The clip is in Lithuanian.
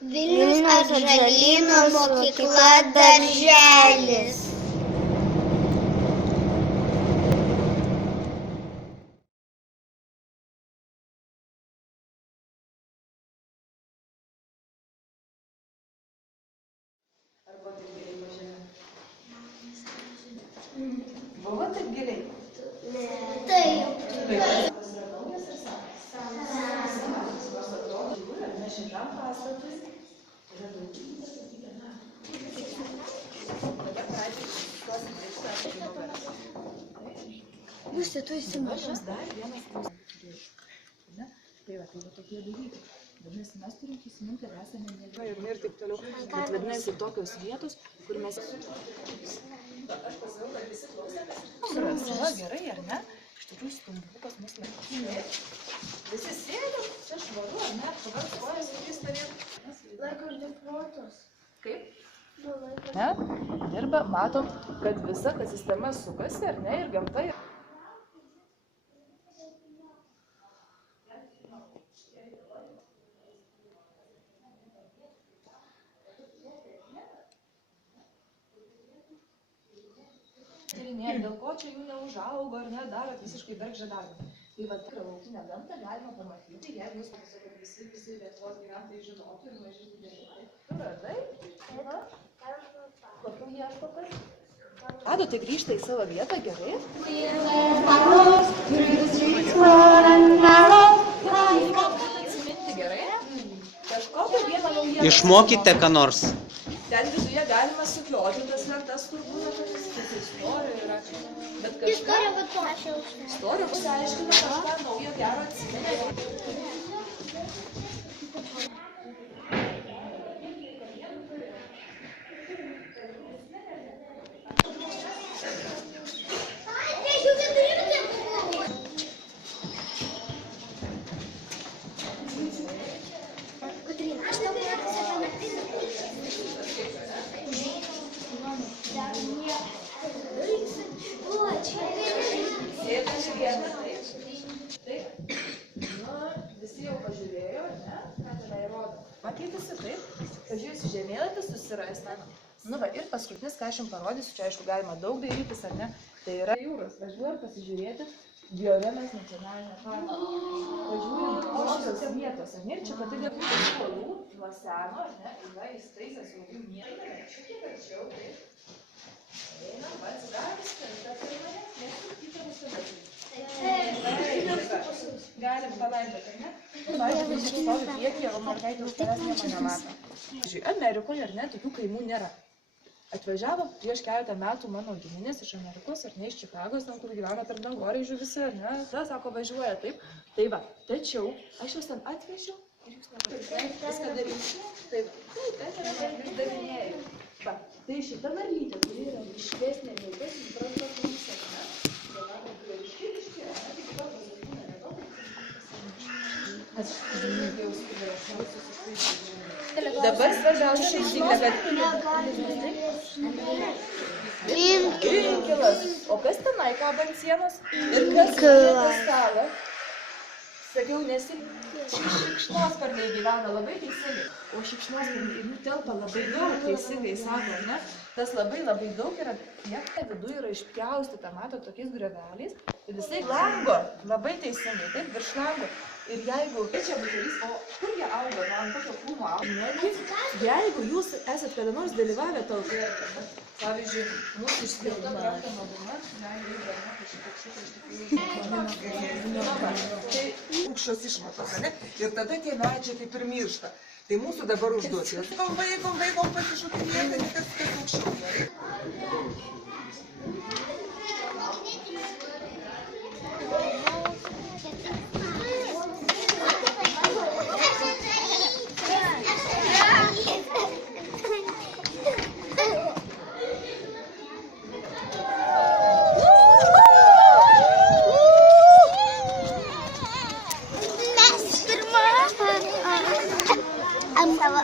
Vilniaus Atžalyno mokykla darželis. Arba taip giliai pažinę? Buvo taip giliai? Taip. Tas yra naujas ar senas? Senas. Nors atrodo, žiūri, ar ne šitam pastatui yra daugybė metų. Dabar pradžiai išklausim šitą nugarą. Jūs tu įsimažas. Dar vienas klausimas. Tai va tokie dalykai. Vadinasi, mes turim prisiminti, kad esame mėlyje ir taip toliau. Bet vadinasi, tokios vietos, kur mes... Aš pasakau, kad visi klausėmės. Va, gerai, ar ne? Iš tikrųjų, stumbukas mus nepatinė. Visi sėdėm, čia švaru, ar ne? Dabar kojas kokiais tarėm. Laikos diplotos. Kaip? Ne? Dirba, matom, kad visa ta sistema sukasi, ar ne? Ir gamta... Dėl ko čia jų neužaugo, ar ne, darot visiškai bergždžią darbą. Tai va, tikrą laukinę gamtą galima pamatyti, jeigu jūs pasakot, kad visi Lietuvos gyventojai žinotų ir maži dideli. Tu radai? Kokių ieškotas? Ado, tai grįžta į savo vietą, gerai? Atsiminti gerai? Kažkokią vieną naujieną. Išmokite ką nors. Ten viduje galima sukioti tas lentas, kur būna tokias istorija yra. Bet kažką... Istorija, bet to aš jau užsienė. Istorija pasiaiškina, kažką naujo gero atsiminė. Visi jau pažiūrėjo, ne? Ką tenai rodo? Matytųsi taip, pažiūrėsi žemėlapį susiras ten. Nu va, ir paskutinis, ką aš jums parodysiu, čia aišku galima daug dairytis, ar ne? Tai yra jūros. Važiuojam pasižiūrėti Bioremes nacionalinę parką. Važiuojam kokios vietos, ar ne? Ir čia pati Lietuvos skolų nuo seno, ar ne? Yra įstaigęs saugų miestą. Šiek tiek arčiau, taip. Einam, pats galis, kad pirmąją, nesukite visada. Galim palaidoti, ar ne? Pavyzdžiui, visi stovi priekyje, o mergaitė už tavęs nieko nemato. Amerikoje, ar ne, tokių kaimų nėra. Atvažiavo prieš keletą metų mano giminės iš Amerikos, ar ne, iš Čikagos, ten kur gyvena tarp dangoraižių visi, ar ne? Tada, sako, važiuoja taip. Tai va, tačiau aš jūs ten atvežiau ir jūs nepatikėjai viską daryti. Tai va, ten yra išdavinėjai. Va, tai šita narlytė, kuri yra ryškesnė, neilgesnė, įprastos mums, ar ne? Dabar svarbiausia taisyklė, kad inkilas. O kas tenai kabo ant sienos? Ir kas ant stalo? Sakiau, šikšnosparniai gyvena labai teisingai. O šikšnosparniai ir jų telpa labai daug, teisingai sako, ne? Tas labai daug yra, tiek viduje yra išpjaustyta, mato, tokiais grioveliais. Ir jisai lango, labai teisingai, taip, virš lango. Ir jeigu, tai čia butelys, o kur jie auga, ant tokio krūmo auga? Jeigu jūs esat kada nors dalyvavę tokioje, pavyzdžiui, mūsų išskirta krašto mabuma, jeigu įdama kažkaip iš tikrųjų. Tai aukščios išmatos, ne? Ir tada tie medžiai taip ir miršta. Tai mūsų dabar užduotis. Vaikom pasišokinėti, kas aukščiau. Mes pirmą. Ant savo.